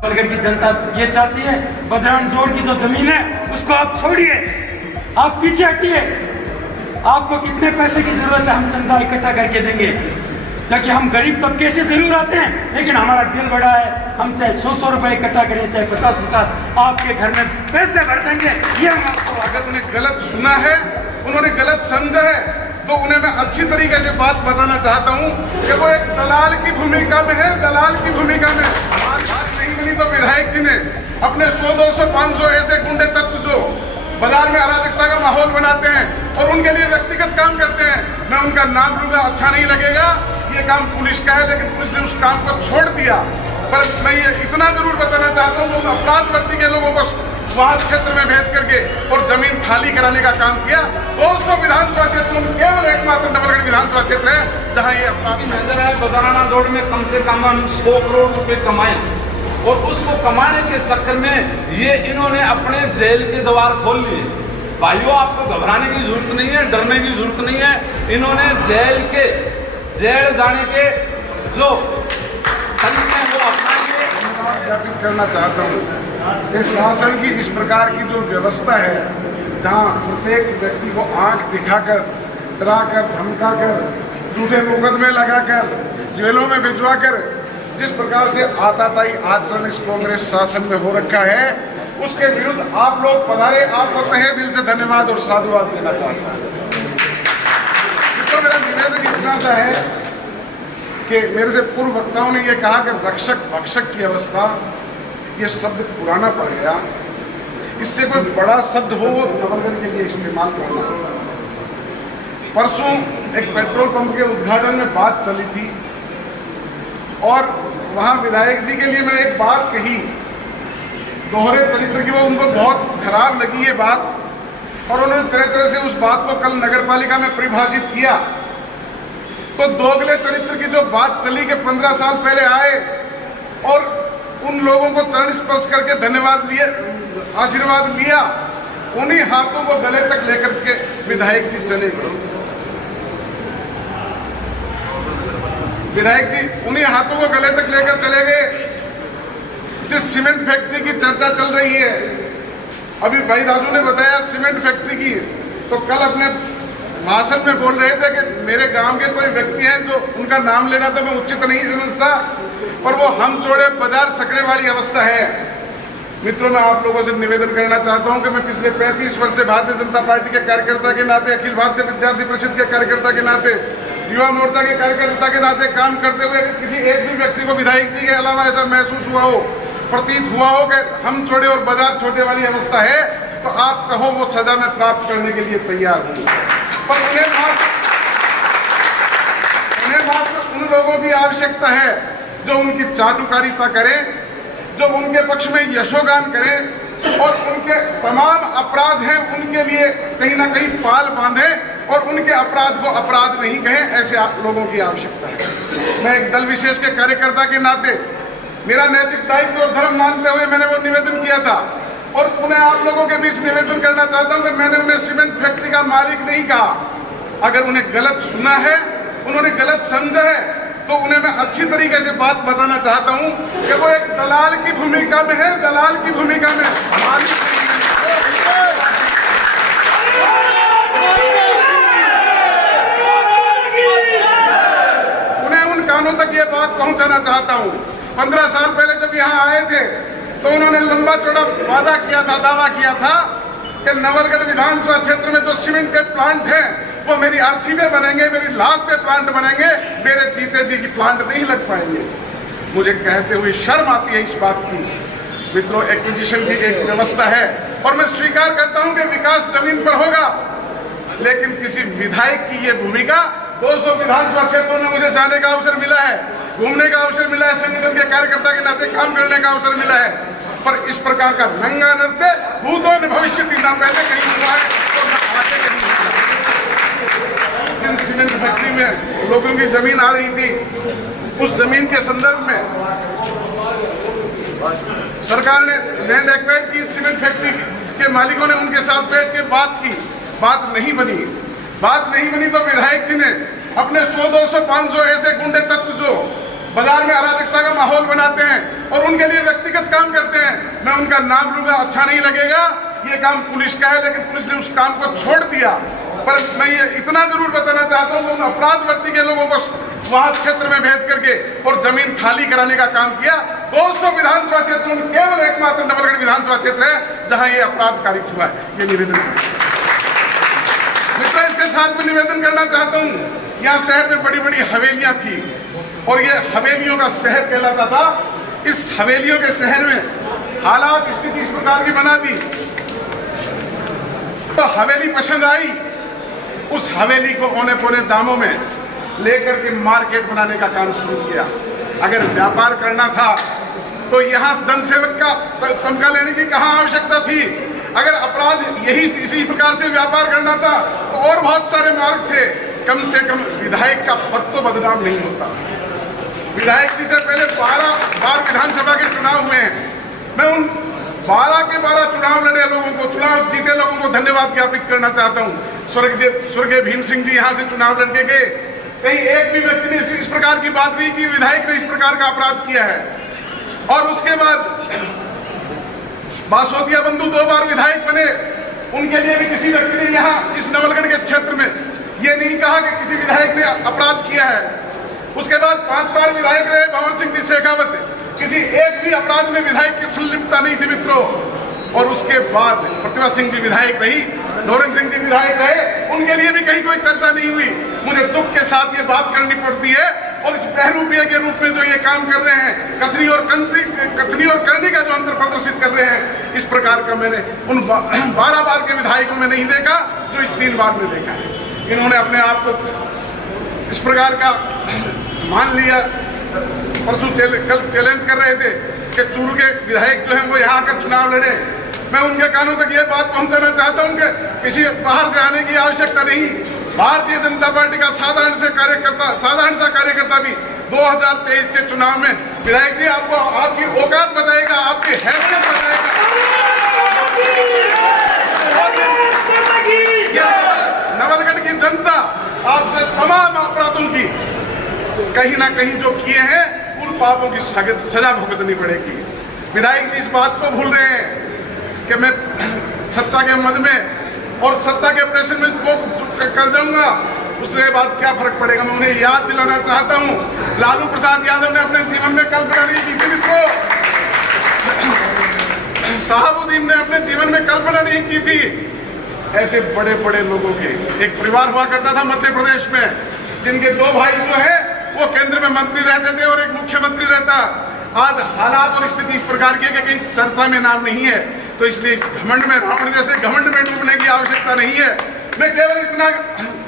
नवलगढ़ की जनता ये चाहती है बदरान जोड़ की जो जमीन है उसको आप छोड़िए, आप पीछे हटिए। आपको कितने पैसे की जरूरत है, हम चंदा इकट्ठा करके देंगे, क्योंकि हम गरीब तबके से जरूर आते हैं लेकिन हमारा दिल बड़ा है। हम चाहे 100 रुपए इकट्ठा करें, चाहे 50 आपके घर में पैसे भर देंगे। ये हम आपको, अगर उन्हें गलत सुना है, उन्होंने गलत समझा है, तो उन्हें मैं अच्छी तरीके से बात बताना चाहता हूँ कि वो एक दलाल की भूमिका में है, दलाल की भूमिका में। बात नहीं बनी तो विधायक जी ने अपने 100, 200, 500 ऐसे गुंडे तत्व जो बाजार में अराजकता का माहौल बनाते हैं और उनके लिए व्यक्तिगत काम करते हैं, मैं उनका नाम लूंगा, अच्छा नहीं लगेगा। ये काम पुलिस का है, लेकिन पुलिस ने उस काम को छोड़ दिया। पर मैं ये इतना जरूर बताना चाहता हूँ, उन अपराध वर्ती के लोगों को वहां क्षेत्र में भेज करके और जमीन खाली कराने का काम किया। 200 विधानसभा क्षेत्र में केवल एकमात्र नवलगढ़ विधानसभा क्षेत्र है जहां ये अपराधी नजर है। बदाना जोड़ में कम से कम हम 100 करोड़ रुपए कमाए और उसको कमाने के चक्कर में ये इन्होंने अपने जेल के द्वार खोल लिए। भाइयों, आपको घबराने की जरूरत नहीं है, डरने की जरूरत नहीं है। इन्होंने जेल जाने के जो तरीके वो अपनाएंगे। ज्ञापित करना चाहता हूँ कि शासन की इस प्रकार की जो व्यवस्था है, जहाँ प्रत्येक व्यक्ति को आंख दिखाकर, डराकर, धमकाकर, झूठे मुकदमे लगाकर, जेलों में भिजवाकर जिस प्रकार से आताताई आचरण इस कांग्रेस शासन में हो रखा है, उसके विरुद्ध आप लोग पधारे। आपको तहे दिल से धन्यवाद और साधुवाद देना चाहता हूँ। तो मेरा निवेदन इतना सा है कि मेरे से पूर्व वक्ताओं ने यह कहा कि रक्षक भक्षक की अवस्था, ये शब्द पुराना पड़ गया, इससे कोई बड़ा शब्द हो वो नवलगढ़ के लिए इस्तेमाल करना। परसों एक पेट्रोल पंप के उद्घाटन में बात चली थी और वहां विधायक जी के लिए मैं एक बात कही, दोहरे चरित्र की, वो उनको बहुत खराब लगी ये बात और उन्होंने तरह तरह से उस बात को कल नगर पालिका में परिभाषित किया। तो दोगले चरित्र की जो बात चली कि 15 साल पहले आए और उन लोगों को चरण स्पर्श करके धन्यवाद लिए, आशीर्वाद लिया, उन्हीं हाथों को गले तक लेकर के विधायक जी चले गए। विधायक जी उन्हीं हाथों को गले तक लेकर चले गए। जिस सीमेंट फैक्ट्री की चर्चा चल रही है, अभी भाई राजू ने बताया सीमेंट फैक्ट्री की, तो कल अपने भाषण में बोल रहे थे कि मेरे गांव के कोई व्यक्ति हैं जो उनका नाम लेना तो मैं उचित नहीं समझता, और वो हम छोड़े बाजार सकड़े वाली अवस्था है। मित्रों, मैं आप लोगों से निवेदन करना चाहता हूं कि मैं पिछले 35 वर्ष से भारतीय जनता पार्टी के कार्यकर्ता के नाते, अखिल भारतीय विद्यार्थी परिषद के कार्यकर्ता के नाते, युवा मोर्चा के कार्यकर्ता के नाते काम करते हुए किसी एक भी व्यक्ति को विधायक जी के अलावा ऐसा महसूस हुआ हो, प्रतीत हुआ हो कि हम छोड़े और बाजार छोटे वाली अवस्था है, तो आप कहो वो सजा में प्राप्त करने के लिए तैयार हूं। पर उन्हें मात्र उन लोगों की आवश्यकता है जो उनकी चाटुकारिता करें, जो उनके पक्ष में यशोगान करें और उनके तमाम अपराध हैं उनके लिए कहीं ना कहीं पाल बांधे और उनके अपराध को अपराध नहीं कहें, ऐसे लोगों की आवश्यकता है। मैं एक दल विशेष के कार्यकर्ता के नाते मेरा नैतिक दायित्व और धर्म मानते हुए मैंने वो निवेदन किया था और उन्हें आप लोगों के बीच निवेदन करना चाहता हूं कि मैंने उन्हें सीमेंट फैक्ट्री का मालिक नहीं कहा। अगर उन्हें गलत सुना है, उन्होंने गलत समझा है, तो उन्हें मैं अच्छी तरीके से बात बताना चाहता हूं कि वो एक दलाल की भूमिका में है, दलाल की भूमिका में। उन्हें उन कानों तक ये बात पहुंचाना चाहता हूं। 15 साल पहले जब यहाँ आए थे तो उन्होंने लंबा चौड़ा वादा किया था, दावा किया था कि नवलगढ़ विधानसभा क्षेत्र में जो सीमेंट के प्लांट हैं वो मेरी अर्थी में बनेंगे, मेरी लाश पे प्लांट बनेंगे, मेरे जीते जी की प्लांट नहीं लग पाएंगे। मुझे कहते हुए शर्म आती है इस बात की। मित्रों, एक्विजिशन की एक व्यवस्था है और मैं स्वीकार करता हूं कि विकास जमीन पर होगा, लेकिन किसी विधायक की ये भूमिका, 200 विधानसभा क्षेत्रों में मुझे जाने का अवसर मिला है, घूमने का अवसर मिला है, संगठन के कार्यकर्ता के नाते काम करने का अवसर मिला है, पर इस प्रकार का नंगा नृत्य भूतों ने भविष्य ना पहले कहीं हुआ है तो न आगे कहीं। जिन सीमेंट फैक्ट्री में लोगों की जमीन आ रही थी, उस जमीन के संदर्भ में सरकार ने लैंड एक्वायर की, सीमेंट फैक्ट्री के मालिकों ने उनके साथ बैठ के बात की, बात नहीं बनी तो विधायक जी ने अपने 100, 200, 500 ऐसे गुंडे तत्व जो बाजार में अराजकता का माहौल बनाते हैं और उनके लिए व्यक्तिगत उनका नाम लूंगा, अच्छा नहीं लगेगा। ये काम पुलिस का है, लेकिन पुलिस ने उस काम को छोड़ दिया। पर मैं ये इतना जरूर बताना चाहता हूँ, उन अपराध वर्ती के लोगों को वहां क्षेत्र में भेज करके और जमीन खाली कराने का काम किया। 200 विधानसभा क्षेत्रों में केवल एकमात्र नवलगढ़ विधानसभा क्षेत्र है जहां ये अपराध कारित हुआ है। ये निवेदन मित्रों, इसके साथ में निवेदन करना चाहता हूँ, यहाँ शहर में बड़ी बड़ी हवेलियां थी और ये हवेलियों का शहर कहलाता था। इस हवेलियों के शहर में हालात स्थिति इस प्रकार की बना दी, तो हवेली पसंद आई, उस हवेली को औने पौने दामों में लेकर के मार्केट बनाने का काम शुरू किया। अगर व्यापार करना था तो यहाँ जनसेवक का तनख्वाह लेने की कहाँ आवश्यकता थी। अगर अपराध यही इसी प्रकार से व्यापार करना था तो और बहुत सारे मार्ग थे। कम से कम विधायक का पद तो बदनाम नहीं होता। विधायक जी से पहले 12 बार विधानसभा के चुनाव हुए हैं। मैं उन 12 के 12 चुनाव लड़े लोगों को, चुनाव जीते लोगों को धन्यवाद ज्ञापित करना चाहता हूँ। स्वर्गीय भीम सिंह जी यहाँ से चुनाव लड़के गए, कहीं एक भी व्यक्ति ने इस प्रकार की बात नहीं की विधायक ने इस प्रकार का अपराध किया है। और उसके बाद बासोतिया बंधु 2 बार विधायक बने, उनके लिए भी किसी व्यक्ति ने यहाँ इस नवलगढ़ के क्षेत्र में ये नहीं कहा कि किसी विधायक ने अपराध किया है। उसके बाद 5 बार विधायक रहे भंवर सिंह जी शेखावत, किसी एक भी अपराध में विधायक की संलिप्तता नहीं थी मित्रों। और उसके बाद प्रतिभा सिंह जी विधायक रही, नौरंग सिंह जी विधायक रहे, उनके लिए भी कहीं कोई चर्चा नहीं हुई। मुझे दुख के साथ ये बात करनी पड़ती है। और इस बहरूपिया के रूप में जो ये काम कर रहे हैं, कथनी और करनी का जो अंतर प्रदर्शित कर रहे हैं, इस प्रकार का मैंने उन 12 बार के विधायकों में नहीं देखा जो इस 3 बार में देखा है। इन्होंने अपने आप को इस प्रकार का मान लिया। परसों कल चैलेंज कर रहे थे कि चूरू के विधायक जो हैं वो यहाँ आकर चुनाव लड़े। मैं उनके कानों तक ये बात पहुंचाना चाहता हूँ कि किसी बाहर से आने की आवश्यकता नहीं। भारतीय जनता पार्टी का साधारण सा कार्यकर्ता भी 2023 के चुनाव में विधायक जी आपको आपकी औकात बताएगा, आपकी हैसियत बताएगा। नवलगढ़ की जनता आपसे तमाम अपराधों की कहीं ना कहीं जो किए हैं उन पापों की सजा भुगतनी पड़ेगी। विधायक जी इस बात को भूल रहे हैं कि मैं सत्ता के मद में और सत्ता के प्रेशर में वो कर जाऊंगा, उसके बाद क्या फर्क पड़ेगा। मैं उन्हें याद दिलाना चाहता हूं, लालू प्रसाद यादव ने अपने जीवन में कल्पना नहीं की थी मित्रों। साहबुद्दीन ने अपने जीवन में कल्पना नहीं की थी। ऐसे बड़े बड़े लोगों के एक परिवार हुआ करता था मध्य प्रदेश में, जिनके 2 भाई जो है वो केंद्र में मंत्री रहते थे और एक मुख्यमंत्री रहता। आज हालात और स्थिति इस प्रकार की है कि कहीं चर्चा में नाम नहीं है, तो इसलिए घमंड में रावण जैसे घमंड में डूबने की आवश्यकता नहीं है। मैं केवल इतना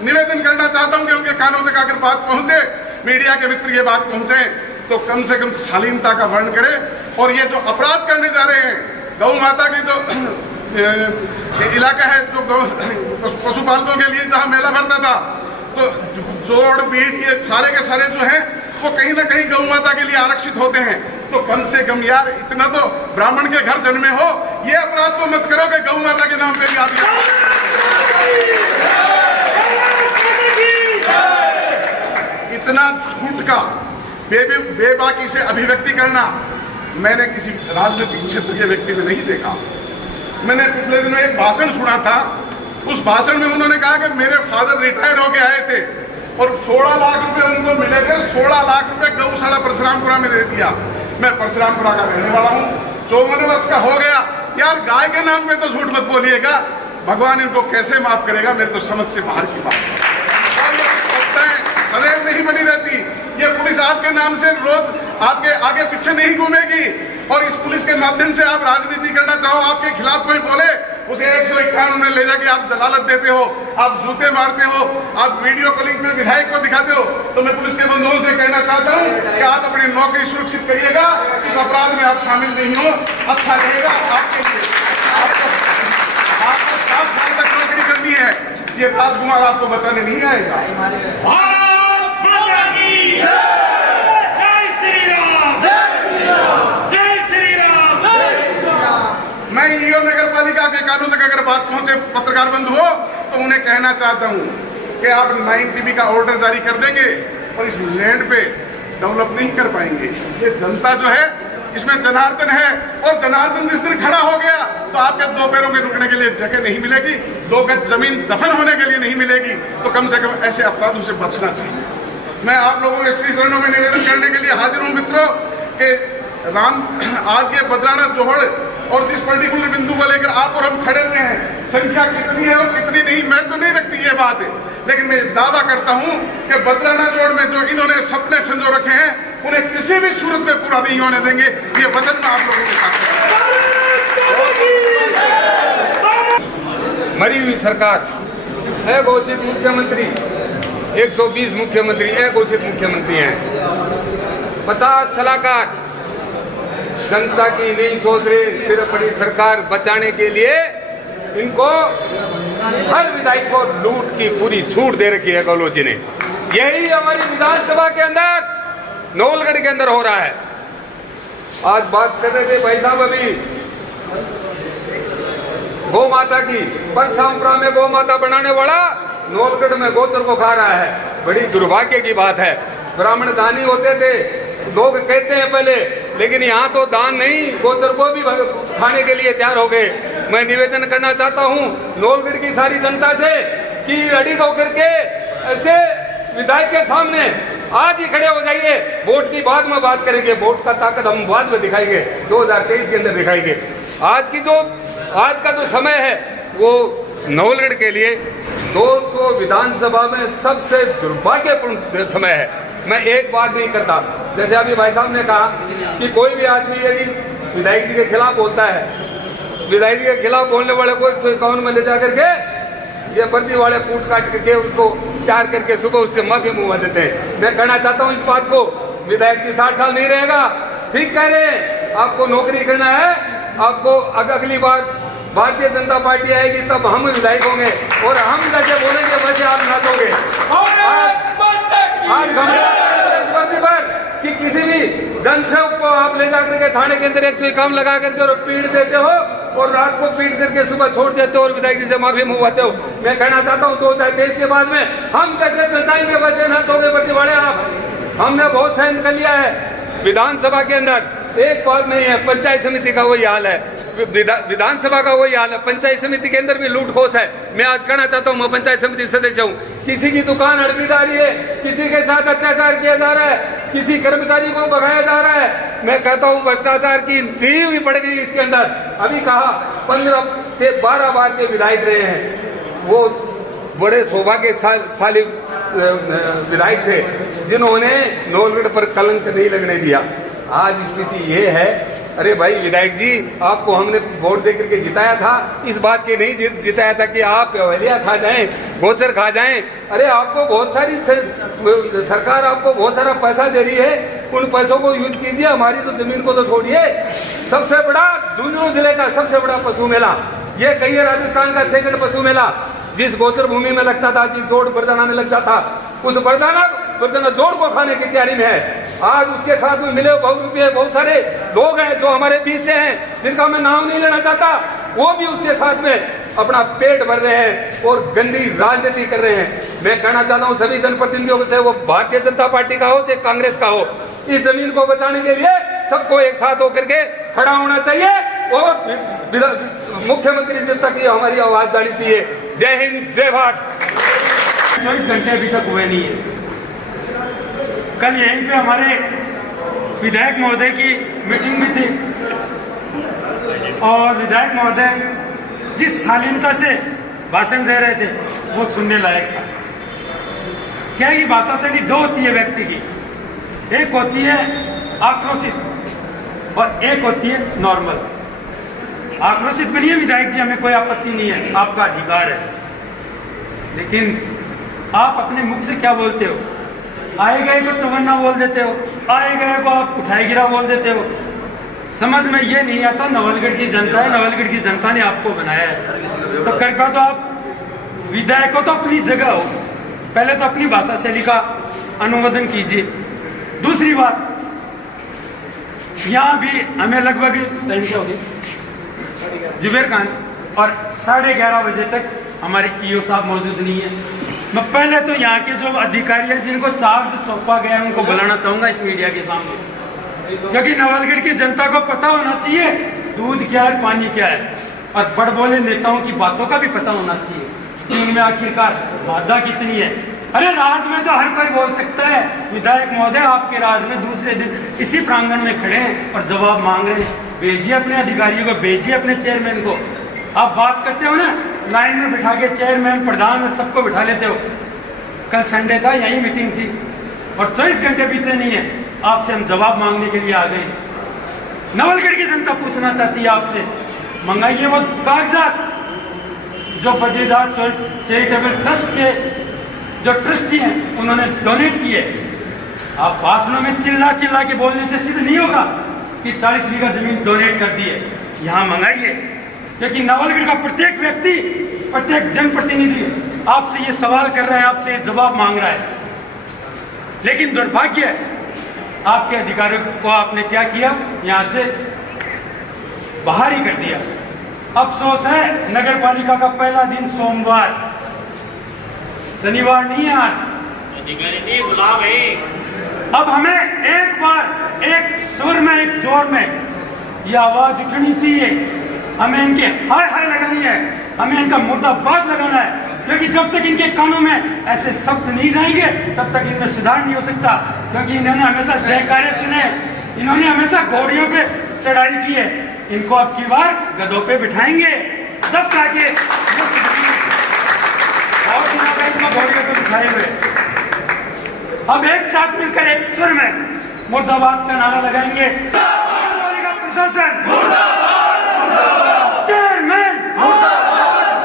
निवेदन करना चाहता हूं कि उनके कानों तक अगर बात पहुंचे, मीडिया के मित्र ये बात पहुंचे, तो कम से कम शालीनता का वर्ण करें। और ये जो अपराध करने जा रहे हैं, गौ माता की जो इलाका है, जो पशुपालकों के लिए जहाँ मेला भरता था, तो जोड़ बीट ये सारे के सारे जो हैं वो कहीं ना कहीं गौ माता के लिए आरक्षित होते हैं। तो कम से कम यार इतना तो ब्राह्मण के घर जन्मे हो, ये अपराध तो मत करो कि गौ माता के नाम पे भी आप इतना झूठ का बेबाकी से अभिव्यक्ति करना मैंने किसी राजनीतिक क्षेत्र के व्यक्ति में नहीं देखा। मैंने पिछले दिनों एक भाषण सुना था, उस भाषण में उन्होंने कहा कि मेरे फादर रिटायर होके आए थे और 16 लाख रुपए उनको मिले थे, 16 लाख रुपए गौशाला परशुरामपुरा में दे दिया। मैं परशुरामपुरा का रहने वाला हूँ, 54 वर्ष का हो गया। यार गाय के नाम पे तो झूठ मत बोलिएगा, भगवान इनको कैसे माफ करेगा, मेरे तो समझ से बाहर की बात है। सदैव नहीं बनी रहती। ये पुलिस आपके नाम से रोज आपके आगे पीछे नहीं घूमेगी। और इस पुलिस के माध्यम से आप राजनीति करना चाहो, आपके खिलाफ कोई बोले, उसे 151 में ले जाके आप जलालत देते हो, आप जूते मारते हो, आप वीडियो कॉलिंग में विधायक को दिखाते हो। तो मैं पुलिस के बंधुओं से कहना चाहता हूँ कि आप अपनी नौकरी सुरक्षित करिएगा, इस अपराध में आप शामिल नहीं हो, अच्छा रहेगा आपके लिए। आपको 7 साल तक नौकरी करनी है, ये राजकुमार आपको बचाने नहीं आएगा। मैं ईओ नगर पालिका के कानून तक अगर बात पहुंचे पत्रकार बंधु हो, तो उन्हें कहना चाहता हूं कि आप 9 टीवी का ऑर्डर जारी कर देंगे और इस लैंड पे डेवलप नहीं कर पाएंगे। ये जनता जो है इसमें जनार्दन है, और जनार्दन जिस दिन खड़ा हो गया तो आपके दो पैरों के रुकने के लिए जगह नहीं मिलेगी, 2 गज जमीन दफन होने के लिए नहीं मिलेगी। तो कम से कम ऐसे अपराधों से बचना चाहिए। मैं आप लोगों के श्री चरणों में निवेदन करने के लिए हाजिर हूं मित्रों कि आज के बदराना जोहड़ और जिस पर्टिकुलर बिंदु को लेकर आप और हम खड़े हुए हैं, संख्या कितनी है और कितनी नहीं मैं तो नहीं रखती ये बात है, लेकिन मैं दावा करता हूं कि बदराना जोड़ में जो इन्होंने सपने संजो रखे हैं उन्हें किसी भी सूरत में पूरा नहीं होने देंगे। ये वचन मैं आप लोगों के साथ मरी हुई सरकार, अघोषित मुख्यमंत्री, 120 मुख्यमंत्री अघोषित मुख्यमंत्री हैं, 50 सलाहकार जनता की नहीं सोच रहे, सिर्फ बड़ी सरकार बचाने के लिए इनको हर विधायक को लूट की पूरी छूट दे रखी है गहलोत जी ने। यही हमारी विधानसभा के अंदर नवलगढ़ के अंदर हो रहा है। आज बात कर रहे थे भाई साहब अभी गौ माता की, परसंप्रा में गौ माता बनाने वाला नवलगढ़ में गोचर को खा रहा है। बड़ी दुर्भाग्य की बात है। ब्राह्मण दानी होते थे लोग कहते हैं पहले, लेकिन यहाँ तो दान नहीं, गोचर को भी खाने के लिए तैयार हो गए। मैं निवेदन करना चाहता हूँ नवलगढ़ की सारी जनता से कि रेडी होकर के ऐसे विधायक के सामने आज ही खड़े हो जाइए। वोट की बाद में बात करेंगे, वोट का ताकत हम बाद में दिखाएंगे, 2023 के अंदर दिखाएंगे। आज का जो समय है वो नवलगढ़ के लिए 200 विधानसभा में सबसे दुर्भाग्यपूर्ण समय है। मैं एक बात नहीं करता, जैसे अभी भाई साहब ने कहा कि कोई भी आदमी यदि विधायक जी के खिलाफ बोलता है, विधायक जी के खिलाफ बोलने वाले को 151 में ले जा करके ये वर्दी वाले कूट काट करके उसको तैयार करके सुबह उससे माफी मुंहवा देते हैं। मैं कहना चाहता हूँ इस बात को, विधायक जी 60 साल नहीं रहेगा, ठीक कह रहे हैं, आपको नौकरी करना है, आपको अगली बार भारतीय जनता पार्टी आएगी तब हम विधायक होंगे और हम जैसे बोलेंगे वैसे आप नाचोगे। आज वर्दी पर कि किसी भी जनसेवक को आप ले जाकर के थाने के अंदर 151 लगा करके और पीट देते हो और रात को पीट करके सुबह छोड़ देते हो और विधायक जी से माफी मुंहवाते हो। मैं कहना चाहता हूँ 2023 के बाद में हम कैसे बचाएंगे वैसे ना छोड़े वर्दी वाले आप। हमने बहुत सहन कर लिया है। विधानसभा के अंदर एक बात नहीं है, पंचायत समिति का वही हाल है, विधानसभा का वही हाल है, पंचायत समिति के अंदर भी लूट खोस है। मैं आज कहना चाहता हूँ, मैं पंचायत समिति सदस्य हूँ, किसी की दुकान हड़पी जा रही है, किसी के साथ अत्याचार किया जा रहा है, किसी कर्मचारी को भगाया जा रहा है। मैं कहता हूँ भ्रष्टाचार की नींव भी पड़ गई इसके अंदर। अभी कहा 15 से 12 बार के विधायक रहे हैं, वो बड़े सौभाग्यशाली विधायक थे जिन्होंने नवलगढ़ पर कलंक नहीं लगने दिया। आज स्थिति ये है, अरे भाई विधायक जी आपको हमने वोट देकर के जिताया था, इस बात के नहीं जिताया था कि आप हवेलियां खा जाएं, गोचर खा जाएं। अरे आपको बहुत सारी सरकार आपको बहुत सारा पैसा दे रही है, उन पैसों को यूज कीजिए, हमारी तो जमीन को तो छोड़िए। सबसे बड़ा झुंझुनू जिले का सबसे बड़ा पशु मेला ये कही है, राजस्थान का सेकंड पशु मेला, जिस गोचर भूमि में लगता था, जिस जोड़ बरदाना में लगता था, उस बरदाना जोड़ को खाने की तैयारी में है। आज उसके साथ में मिले बहुरूपीय बहुत सारे लोग हैं जो हमारे बीच से हैं, जिनका मैं नाम नहीं लेना चाहता, वो भी उसके साथ में अपना पेट भर रहे हैं और गंदी राजनीति कर रहे हैं। मैं कहना चाहता हूँ सभी जनप्रतिनिधियों से, वो भारतीय जनता पार्टी का हो चाहे कांग्रेस का हो, इस जमीन को बचाने के लिए सबको एक साथ होकर के खड़ा होना चाहिए और मुख्यमंत्री जी तक ये हमारी आवाज जानी चाहिए। जय हिंद, जय भारत। 24 घंटे अभी तक हुए नहीं है। कल यहीं पे हमारे विधायक महोदय की मीटिंग भी थी और विधायक महोदय जिस शालीनता से भाषण दे रहे थे वो सुनने लायक था। क्या ये भाषा शैली दो होती है व्यक्ति की, एक होती है आक्रोशित और एक होती है नॉर्मल। आक्रोशित बनिए विधायक जी, हमें कोई आपत्ति नहीं है, आपका अधिकार है, लेकिन आप अपने मुख से क्या बोलते हो? आए गए को चौगन्ना बोल देते हो, आए गए को आप उठाए गिरा बोल देते हो। समझ में ये नहीं आता नवलगढ़ की जनता है, नवलगढ़ की जनता ने आपको बनाया है, तो कृपया तो आप विधायक को तो अपनी जगह हो, पहले तो अपनी भाषा शैली का अनुमोदन कीजिए। दूसरी बात, यहाँ भी हमें लगभग जुबेर खान और 11:30 बजे तक हमारे ईओ साहब मौजूद नहीं है। मैं पहले तो यहाँ के जो अधिकारी हैं जिनको चार्ज सौंपा गया है उनको बुलाना चाहूँगा इस मीडिया के सामने। क्योंकि नवलगढ़ की जनता को पता होना चाहिए दूध क्या है, पानी क्या है, और बड़बोले नेताओं की बातों का भी पता होना चाहिए कि इनमें आखिरकार मादा कितनी है। अरे राज में तो हर कोई बोल सकता है। विधायक महोदय आपके राज में दूसरे दिन इसी प्रांगण में खड़े हैं और जवाब मांग रहे हैं। भेजिए अपने अधिकारियों को, भेजिए अपने चेयरमैन को। आप बात करते हो ना, लाइन में बिठा के चेयरमैन, प्रधान सबको बिठा लेते हो। कल संडे था, यही मीटिंग थी और 24 घंटे बीते नहीं है, आपसे हम जवाब मांगने के लिए आ गए। नवलगढ़ की जनता पूछना चाहती है आपसे, मंगाइए वो कागजात जो बद्रीनाथ चैरिटेबल ट्रस्ट के जो ट्रस्टी हैं उन्होंने डोनेट किए। आप भाषणों में चिल्ला चिल्ला के बोलने से सिद्ध नहीं होगा कि 40 बीघा जमीन डोनेट कर दी है। यहाँ मंगाइए, क्योंकि नवलगढ़ का प्रत्येक व्यक्ति, प्रत्येक जनप्रतिनिधि आपसे ये सवाल कर रहा है, आपसे जवाब मांग रहा है। लेकिन दुर्भाग्य है, आपके अधिकारियों को आपने क्या किया, यहाँ से बाहर ही कर दिया। अफसोस है, नगर पालिका का पहला दिन सोमवार, शनिवार नहीं है आज। अधिकारी जी बुला भाई। अब हमें एक बार एक सुर में, एक जोर में ये आवाज उठनी चाहिए। हमें इनके हाय हाय लगानी है, हमें इनका मुर्दाबाद लगाना है, क्योंकि जब तक इनके कानों में ऐसे शब्द नहीं जाएंगे तब तक इनमें सुधार नहीं हो सकता। क्योंकि इन्होंने हमेशा जयकारे सुने, इन्होंने हमेशा घोड़ियों पे चढ़ाई की है। इनको अब की बार गधों पे बिठाएंगे तब जाके घोड़ियों पे बिठाए हुए। अब एक साथ मिलकर एक स्वर में मुर्दाबाद का नारा लगाएंगे। प्रशासन चेयरमैन,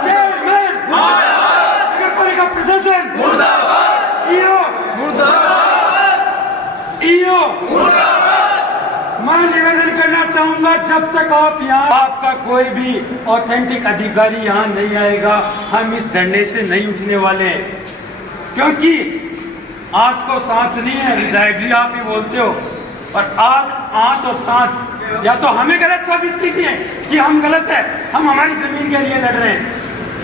चेयरमैन, नगर पालिका प्रशासन, ईओ, ईओ। मैं निवेदन करना चाहूंगा, जब तक आप यहाँ, आपका कोई भी ऑथेंटिक अधिकारी यहाँ नहीं आएगा, हम इस धरने से नहीं उठने वाले हैं। क्योंकि आज को सांस नहीं है, विधायक जी आप ही बोलते हो, और आज आँच और सांस या तो हमें गलत साबित कीजिए कि हम गलत है, हम हमारी जमीन के लिए लड़ रहे हैं,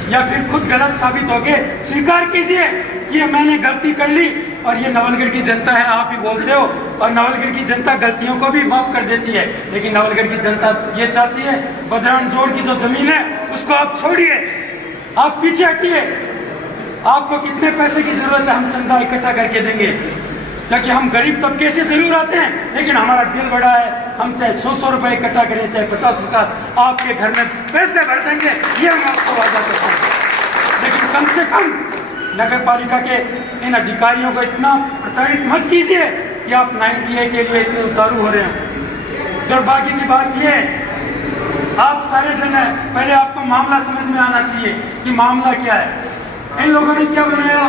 या फिर खुद गलत साबित होके स्वीकार कीजिए कि मैंने गलती कर ली। और ये नवलगढ़ की जनता है, आप ही बोलते हो, और नवलगढ़ की जनता गलतियों को भी माफ कर देती है। लेकिन नवलगढ़ की जनता ये चाहती है बद्रान जोड़ की जो जमीन है उसको आप छोड़िए, आप पीछे हटिए। आपको कितने पैसे की जरूरत है, हम चंदा इकट्ठा करके देंगे, क्योंकि हम गरीब तबके से जरूर आते हैं, लेकिन हमारा दिल बड़ा है। हम चाहे 100 रुपए इकट्ठा करें, चाहे 50, आपके घर में पैसे भर देंगे, ये हम आपको वादा करते हैं। लेकिन कम से कम नगर पालिका के इन अधिकारियों को इतना प्रताड़ित मत कीजिए कि आप 90A के लिए इतने उतारू हो रहे हैं। दुर्भाग्य की बात यह है, आप सारे जन हैं, पहले आपको मामला समझ में आना चाहिए कि मामला क्या है। इन लोगों ने क्या बनाया,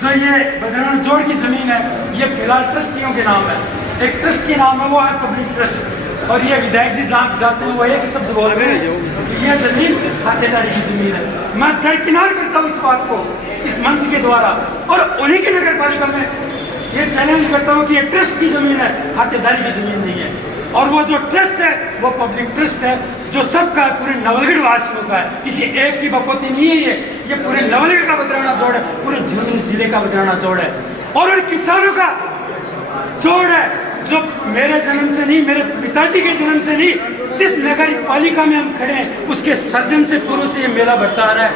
जो ये बद्रीनाथ जोड़ की जमीन है, ये फिलहाल ट्रस्टियों के नाम है, एक ट्रस्ट के नाम है, वो है पब्लिक ट्रस्ट। और ये विधायक जी जाते हैं वो एक शब्द बोल रहे हैं, ये जमीन खातेदारी की जमीन है। मैं दरकिनार करता हूँ इस बात को इस मंच के द्वारा, और उन्हीं की नगर पालिका में ये चैलेंज करता हूँ कि ये ट्रस्ट की जमीन है, खातेदारी की जमीन नहीं है। और वो जो ट्रस्ट है वो पब्लिक ट्रस्ट है, जो सबका पूरे नवलगढ़ वासियों का है, किसी एक की बकौती नहीं है। ये पूरे नवलगढ़ का बद्राना जोड़ है, पूरे झुंझुनू जिले का बद्राना जोड़ है, और उन किसानों का जोड़ है जो मेरे जन्म से नहीं, मेरे पिताजी के जन्म से नहीं, जिस नगर पालिका में हम खड़े हैं उसके सर्जन से पूर्व से ये मेला बढ़ता आ रहा है।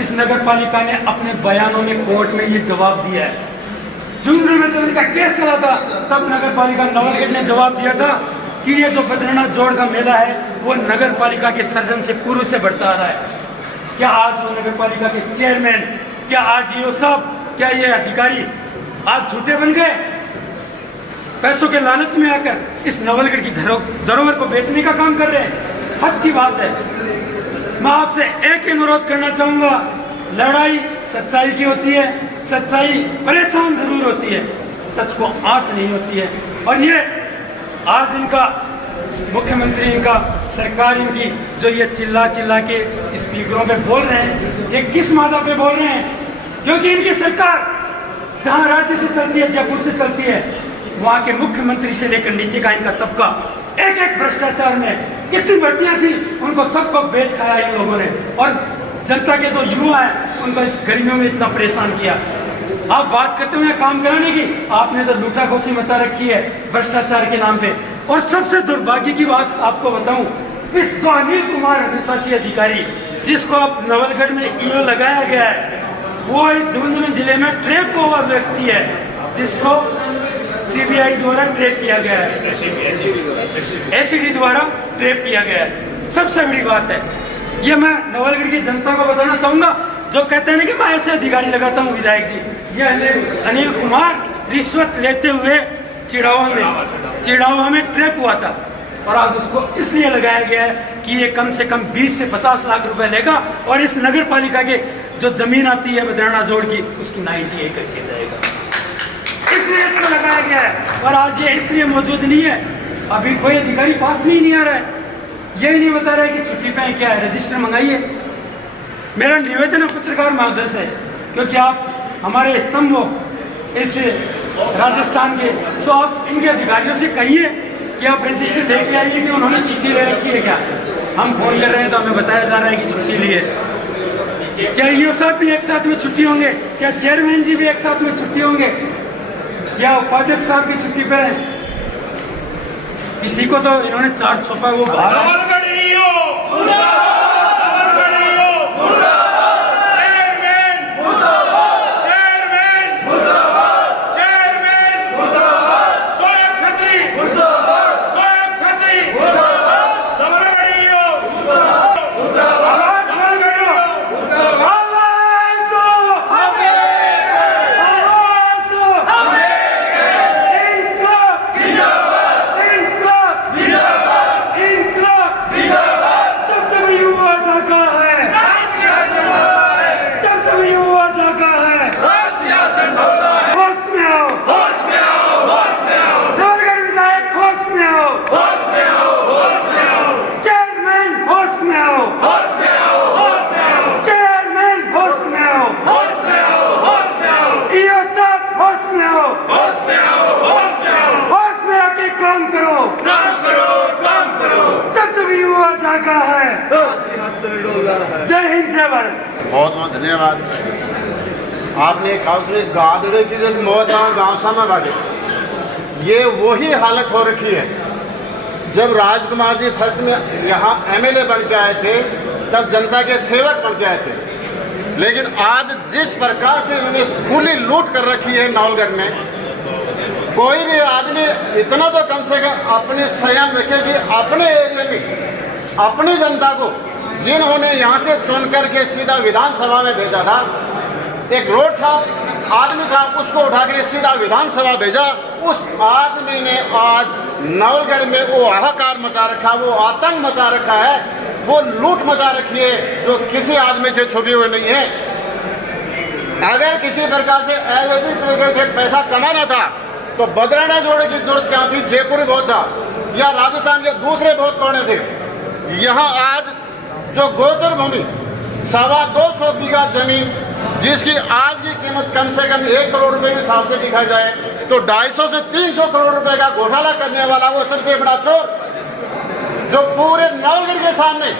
इस नगर पालिका ने अपने बयानों में कोर्ट में ये जवाब दिया है। झुंझुनू में जब इनका केस चला था तब नगर पालिका नवलगढ़ ने जवाब दिया था कि ये जो बद्रीनाथ जोड़ का मेला है वो नगर पालिका के सर्जन से पूर्व से बढ़ता आ रहा है। क्या आज वो नगर पालिका के चेयरमैन, क्या आज ये सब, क्या ये अधिकारी आज झूठे बन गए? पैसों के लालच में आकर इस नवलगढ़ की धरोहर को बेचने का काम कर रहे हैं। हद की बात है। मैं आपसे एक ही अनुरोध करना चाहूंगा, लड़ाई सच्चाई की होती है, सच्चाई परेशान जरूर होती है, सच को आंच नहीं होती है। और ये आज इनका मुख्यमंत्री, इनका सरकार, इनकी जो ये चिल्ला चिल्ला के स्पीकरों पे बोल रहे हैं, ये किस मादा पे बोल रहे हैं? क्योंकि इनकी सरकार जहां राज्य से चलती है, जयपुर से चलती है, वहां के मुख्यमंत्री से लेकर नीचे का इनका तबका एक एक भ्रष्टाचार में कितनी भर्तियां थी उनको सबको बेच खाया इन लोगों ने, और जनता के जो युवा हैं उनको इस गर्मियों में इतना परेशान किया। आप बात करते हुए काम कराने की, आपने तो लूटाखोसी मचा रखी है भ्रष्टाचार के नाम पे। और सबसे दुर्भाग्य की बात आपको बताऊं, इस जो अनिल कुमार अधिशासी अधिकारी जिसको अब नवलगढ़ में ईओ लगाया गया है, वो इस झुंझुनू जिले में ट्रैप हुआ व्यक्ति है जिसको सीबीआई द्वारा ट्रैप किया गया है, एसीडी द्वारा ट्रैप किया गया है। सबसे बड़ी बात है, ये मैं नवलगढ़ की जनता को बताना चाहूंगा जो कहते हैं कि मैं ऐसे अधिकारी लगाता हूँ विधायक जी, ये अनिल कुमार रिश्वत लेते हुए चिड़ावा में ट्रैप हुआ था और आज उसको इसलिए लगाया गया है कि ये कम से कम 20 से 50 लाख रुपए लेगा और इस नगर पालिका के जो जमीन आती है बदराना जोड़ की उसकी 98 करके जाएगा, इसलिए इसको लगाया गया है। और आज ये इसलिए मौजूद नहीं है, अभी कोई अधिकारी पास में ही नहीं आ रहा है, यही नहीं बता रहा है कि छुट्टी पे क्या है, रजिस्टर मंगाइए। मेरा निवेदन है पत्रकार महोदय से, क्योंकि आप हमारे स्तंभ हो इस राजस्थान के, तो आप इनके अधिकारियों से कहिए कि आप रजिस्टर लेके आइए कि उन्होंने छुट्टी ले रखी है क्या। हम फोन कर रहे हैं तो हमें बताया जा रहा है कि छुट्टी ली है। क्या ईओ साहब भी एक साथ में छुट्टी होंगे, क्या चेयरमैन जी भी एक साथ में छुट्टी होंगे, क्या उपाध्यक्ष साहब की छुट्टी पर है? किसी को तो इन्होंने चार्ज सौंपा, वो बाहर बहुत बहुत धन्यवाद। आपने कहा गादड़े की जब मौत गाँव सामा बागे, ये वही हालत हो रखी है। जब राजकुमार जी फर्स्ट में यहाँ एमएलए बन के आए थे तब जनता के सेवक बन के आए थे, लेकिन आज जिस प्रकार से इन्होंने खुली लूट कर रखी है नवलगढ़ में, कोई भी आदमी इतना तो कम से कम अपने संयम रखे कि अपने एरिया में अपनी जनता को, जिन्होंने यहाँ से चुन करके सीधा विधानसभा में भेजा था, एक रोड था, आदमी था, उसको उठा के सीधा विधानसभा भेजा, उस आदमी ने आज नवलगढ़ में वो हाहाकार मचा रखा, वो आतंक मचा रखा है, वो लूट मचा रखी है जो किसी आदमी से छुपी हुई नहीं है। अगर किसी प्रकार से अवैधिक तरीके से पैसा कमाना था तो बदराना जोड़े की जरूरत क्या थी, जयपुर बहुत था या राजस्थान के दूसरे बहुत कोने थे। यहाँ आज जो गोचर भूमि 225 बीघा जमीन जिसकी आज की कीमत कम से कम 1 करोड़ रुपए के हिसाब से देखा जाए तो 250 से 300 करोड़ रुपए का घोटाला करने वाला वो सबसे बड़ा चोर, जो पूरे नवलगढ़ के सामने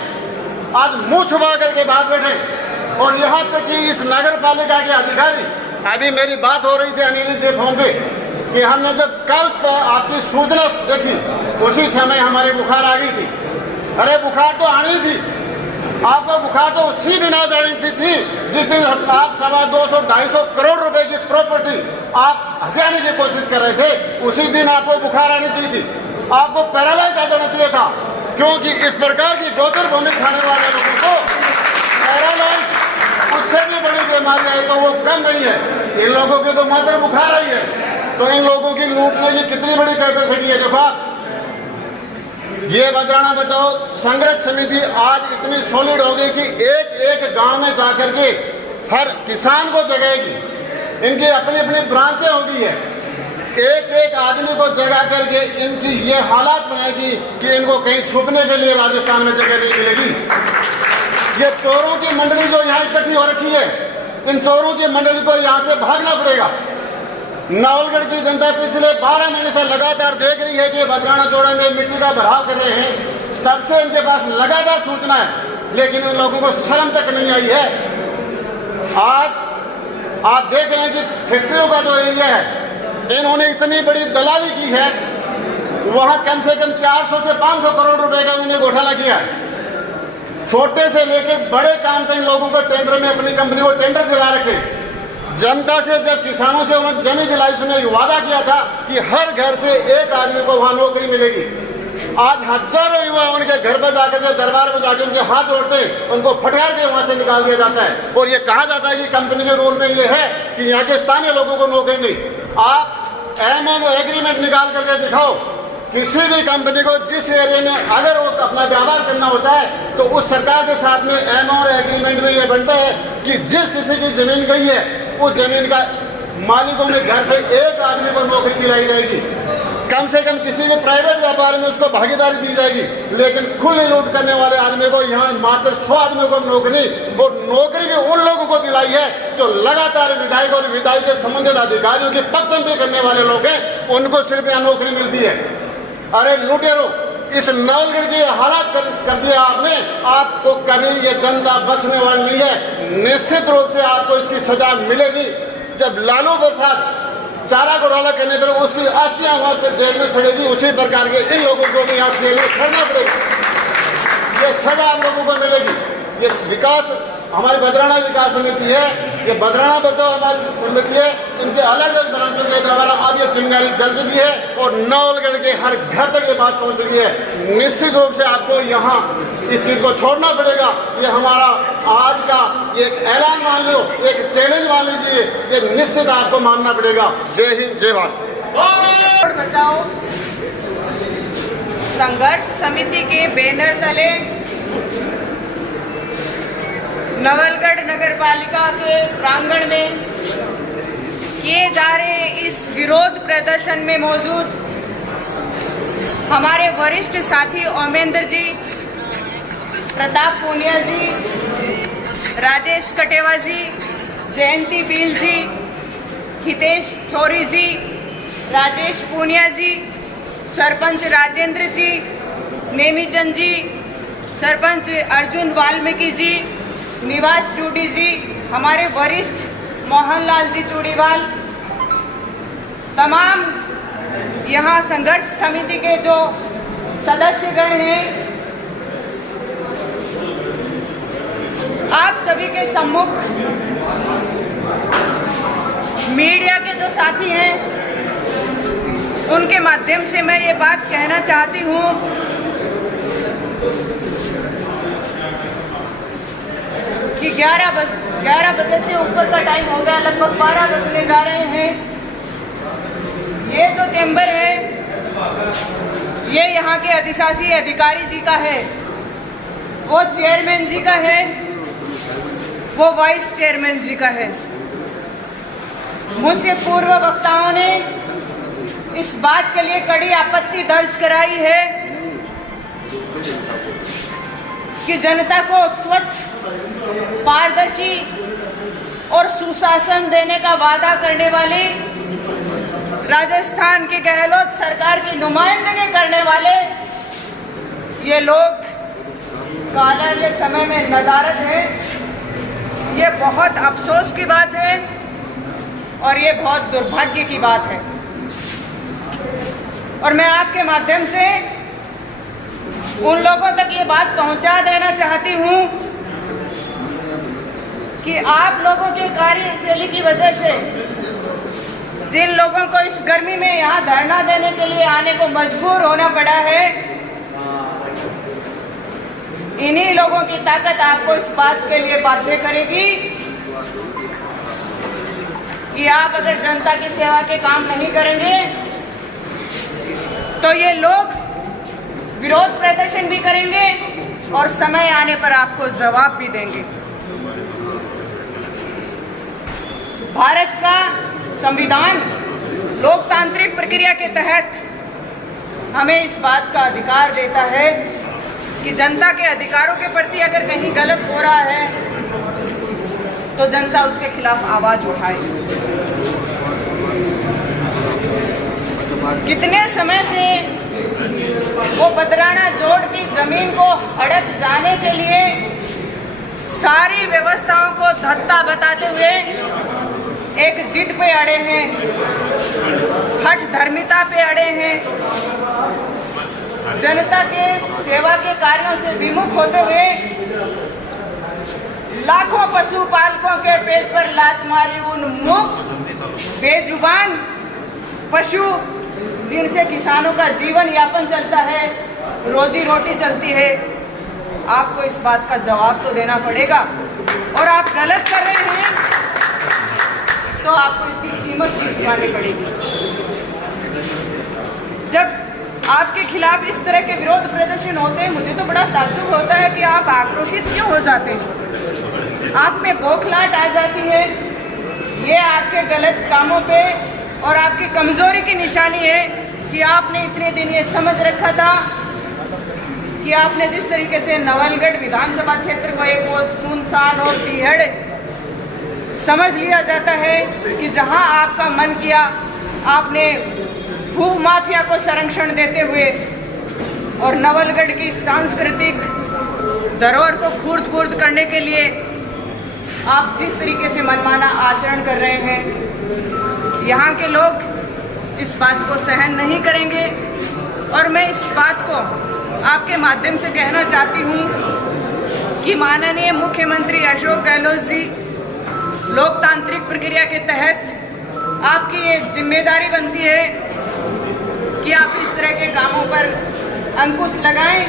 आज मुंह छुपा करके बात बैठे। और यहाँ तक कि इस नगर पालिका के अधिकारी, अभी मेरी बात हो रही थी अनिल से फोन पे कि हमने जब कल आपकी सूचना देखी उसी समय हमारी बुखार आ गई थी। अरे बुखार तो आनी थी, आपको बुखार तो उसी दिन आ जानी थी जिस दिन आप 250-250 करोड़ रुपए की प्रॉपर्टी आप हथियाने की कोशिश कर रहे थे, उसी दिन आपको बुखार आनी चाहिए थी, आपको पैरालाइज आ जाना चाहिए था। क्योंकि इस प्रकार की गोचर भूमि खाने वाले लोगों को पैरालाइज, उससे भी बड़ी बीमारी आई तो वो कम नहीं है। इन लोगों की तो मात्र बुखार आई है, तो इन लोगों की लूटने की कितनी बड़ी कैपेसिटी है। देखो आप, ये बदराना बचाओ संघर्ष समिति आज इतनी सॉलिड हो गई कि एक एक गांव में जाकर के हर किसान को जगाएगी, इनकी अपनी अपनी ब्रांचें होगी है, एक एक आदमी को जगा करके इनकी ये हालात बनाएगी कि इनको कहीं छुपने के लिए राजस्थान में जगह नहीं मिलेगी। ये चोरों की मंडली जो यहाँ इकट्ठी हो रखी है, इन चोरों की मंडली को यहाँ से भागना पड़ेगा। नवलगढ़ की जनता पिछले 12 महीने से लगातार देख रही है कि बदराना जोड़े में मिट्टी का भराव कर रहे हैं, तब से इनके पास लगातार सूचना है, लेकिन उन लोगों को शर्म तक नहीं आई है। आज आप देख रहे हैं कि फैक्ट्रियों का जो एरिया है, इन्होंने इतनी बड़ी दलाली की है, वहां कम से कम 400 से 500 करोड़ रुपए का इन्होंने घोटाला किया है। छोटे से लेकर बड़े काम तक इन लोगों को टेंडर में अपनी कंपनी को टेंडर दिला रखे। जनता से, जब किसानों से उन्होंने जमीन दिलाई, उसने वादा किया था कि हर घर से एक आदमी को वहां नौकरी मिलेगी। आज हजारों युवा उनके घर पर जाकर के, दरबार में जाकर उनके हाथ जोड़ते हैं, उनको फटकार के वहां से निकाल दिया जाता है और ये कहा जाता है कि कंपनी के रूल में ये है कि यहाँ के स्थानीय लोगों को नौकरी नहीं। आप MOU एग्रीमेंट निकाल करके दिखाओ, किसी भी कंपनी को जिस एरिया में अगर वो अपना व्यापार करना होता है तो उस सरकार के साथ में MOU एग्रीमेंट में ये बनता है कि जिस किसी की जमीन गई है उस जमीन का मालिकों में घर से एक आदमी को नौकरी दिलाई जाएगी। कम से कम किसी भी प्राइवेट व्यापार में उसको भागीदारी दी जाएगी, लेकिन खुली लूट करने वाले आदमी को यहाँ मात्र 100 आदमियों को नौकरी, वो नौकरी भी उन लोगों को दिलाई है जो लगातार विधायक और विधायक के संबंधित अधिकारियों की पगडंडी करने वाले लोग हैं, उनको सिर्फ यहाँ नौकरी मिलती है। अरे लुटेरो, इस नवलगढ़ के हालात कर दिया आपने, आपको कभी ये जनता बख्शने वाली नहीं है। निश्चित रूप से आपको इसकी सजा मिलेगी। जब लालू प्रसाद चारा घोटाला करने पर उसकी अस्थियां वहां पर जेल में सड़ेगी, उसी प्रकार के इन लोगों को भी यहाँ जेल में सड़ना पड़ेगा। ये सजा आप लोगों को मिलेगी। ये विकास हमारी बदराना विकास समिति है, ये बदराना बचाओ हमारी समिति है, इनके अलग अलग ब्रांचों के द्वारा अब ये चिंगारी जल चुकी है और नवलगढ़ के हर घर तक ये बात पहुंच चुकी है। निश्चित रूप से आपको यहाँ इस चीज को छोड़ना पड़ेगा। ये हमारा आज का ये ऐलान मान लो, एक चैलेंज मान लीजिए, ये निश्चित आपको मानना पड़ेगा। जय हिंद, जय भारत। बचाओ संघर्ष समिति के बैनर तले नवलगढ़ नगर पालिका के प्रांगण में किए जा रहे इस विरोध प्रदर्शन में मौजूद हमारे वरिष्ठ साथी ओमेंद्र जी, प्रताप पूनिया जी, राजेश कटेवा जी, जयंती बील जी, हितेश थोरी जी, राजेश पूनिया जी, सरपंच राजेंद्र जी, नेमीचंद जी, सरपंच अर्जुन वाल्मीकि जी, निवास टूडी जी, हमारे वरिष्ठ मोहनलाल जी चूड़ीवाल, तमाम यहाँ संघर्ष समिति के जो सदस्यगण हैं, आप सभी के सम्मुख मीडिया के जो साथी हैं उनके माध्यम से मैं ये बात कहना चाहती हूँ कि 11 बजे से ऊपर का टाइम हो गया, लगभग 12 बजने जा रहे हैं। ये जो चैम्बर है ये यहाँ के अधिशासी अधिकारी जी का है, वो चेयरमैन जी का है, वो वाइस चेयरमैन जी का है। मुझसे पूर्व वक्ताओं ने इस बात के लिए कड़ी आपत्ति दर्ज कराई है कि जनता को स्वच्छ, पारदर्शी और सुशासन देने का वादा करने वाली राजस्थान की गहलोत सरकार की नुमाइंदगी करने वाले ये लोग काले समय में नदारद हैं। ये बहुत अफसोस की बात है और ये बहुत दुर्भाग्य की बात है। और मैं आपके माध्यम से उन लोगों तक ये बात पहुंचा देना चाहती हूं कि आप लोगों की कार्यशैली की वजह से जिन लोगों को इस गर्मी में यहाँ धरना देने के लिए आने को मजबूर होना पड़ा है, इन्हीं लोगों की ताकत आपको इस बात के लिए बाध्य करेगी कि आप अगर जनता की सेवा के काम नहीं करेंगे तो ये लोग विरोध प्रदर्शन भी करेंगे और समय आने पर आपको जवाब भी देंगे। भारत का संविधान लोकतांत्रिक प्रक्रिया के तहत हमें इस बात का अधिकार देता है कि जनता के अधिकारों के प्रति अगर कहीं गलत हो रहा है तो जनता उसके खिलाफ आवाज उठाए। कितने समय से वो बदराना जोड़ की जमीन को हड़प जाने के लिए सारी व्यवस्थाओं को धत्ता बताते हुए एक जिद पे अड़े हैं, हठ धर्मिता पे अड़े हैं, जनता के सेवा के कार्यों से विमुख होते हुए लाखों पशुपालकों के पेट पर लात मारी उन मूक बेजुबान पशु जिनसे किसानों का जीवन यापन चलता है, रोजी रोटी चलती है, आपको इस बात का जवाब तो देना पड़ेगा। और आप गलत कर रहे हैं तो आपको इसकी कीमत भी चुकानी पड़ेगी। जब आपके खिलाफ इस तरह के विरोध प्रदर्शन होते हैं, मुझे तो बड़ा ताज्जुब होता है कि आप आक्रोशित क्यों हो जाते हैं, आप में बौखलाहट आ जाती है। ये आपके गलत कामों पे और आपकी कमजोरी की निशानी है कि आपने इतने दिन ये समझ रखा था कि आपने जिस तरीके से नवलगढ़ विधानसभा क्षेत्र को एक वो सुनसान और टीहड़ समझ लिया जाता है कि जहां आपका मन किया आपने भू माफिया को संरक्षण देते हुए और नवलगढ़ की सांस्कृतिक धरोहर को खूर्द करने के लिए आप जिस तरीके से मनमाना आचरण कर रहे हैं, यहाँ के लोग इस बात को सहन नहीं करेंगे। और मैं इस बात को आपके माध्यम से कहना चाहती हूँ कि माननीय मुख्यमंत्री अशोक गहलोत जी, लोकतांत्रिक प्रक्रिया के तहत आपकी ये जिम्मेदारी बनती है कि आप इस तरह के कामों पर अंकुश लगाएं।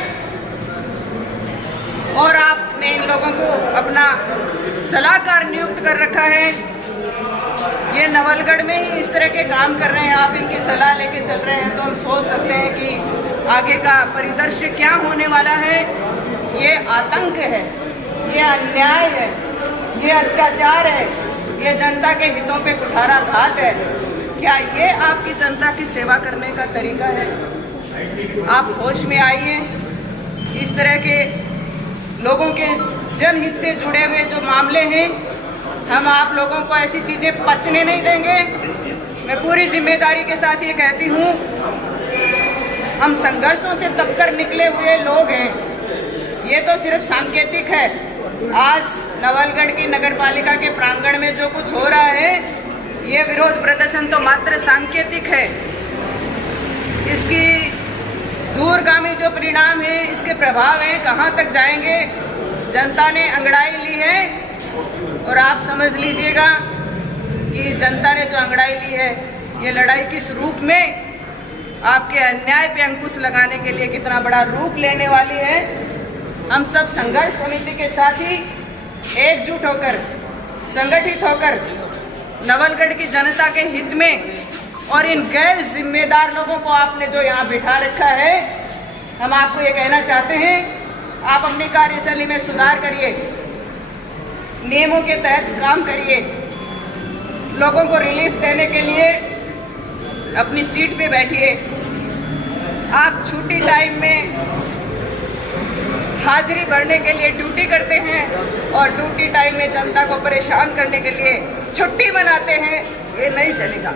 और आपने इन लोगों को अपना सलाहकार नियुक्त कर रखा है, ये नवलगढ़ में ही इस तरह के काम कर रहे हैं, आप इनकी सलाह लेके चल रहे हैं, तो हम सोच सकते हैं कि आगे का परिदृश्य क्या होने वाला है। ये आतंक है, ये अन्याय है, ये अत्याचार है, ये जनता के हितों पे कुठाराघात है। क्या ये आपकी जनता की सेवा करने का तरीका है? आप होश में आइए। इस तरह के लोगों के जनहित से जुड़े हुए जो मामले हैं, हम आप लोगों को ऐसी चीजें पचने नहीं देंगे। मैं पूरी जिम्मेदारी के साथ ये कहती हूँ, हम संघर्षों से दबकर निकले हुए लोग हैं, ये तो सिर्फ सांकेतिक है। आज नवलगढ़ की नगरपालिका के प्रांगण में जो कुछ हो रहा है, ये विरोध प्रदर्शन तो मात्र सांकेतिक है। इसकी दूरगामी जो परिणाम है, इसके प्रभाव हैं, कहाँ तक जाएंगे, जनता ने अंगड़ाई ली है। और आप समझ लीजिएगा कि जनता ने जो अंगड़ाई ली है, ये लड़ाई किस रूप में, आपके अन्याय पे अंकुश लगाने के लिए कितना बड़ा रूप लेने वाली है। हम सब संघर्ष समिति के साथ ही एकजुट होकर, संगठित होकर नवलगढ़ की जनता के हित में और इन गैर जिम्मेदार लोगों को आपने जो यहाँ बिठा रखा है, हम आपको ये कहना चाहते हैं, आप अपनी कार्यशैली में सुधार करिए, नियमों के तहत काम करिए, लोगों को रिलीफ देने के लिए अपनी सीट पे बैठिए। आप छुट्टी टाइम में हाजिरी भरने के लिए ड्यूटी करते हैं और ड्यूटी टाइम में जनता को परेशान करने के लिए छुट्टी मनाते हैं, ये नहीं चलेगा।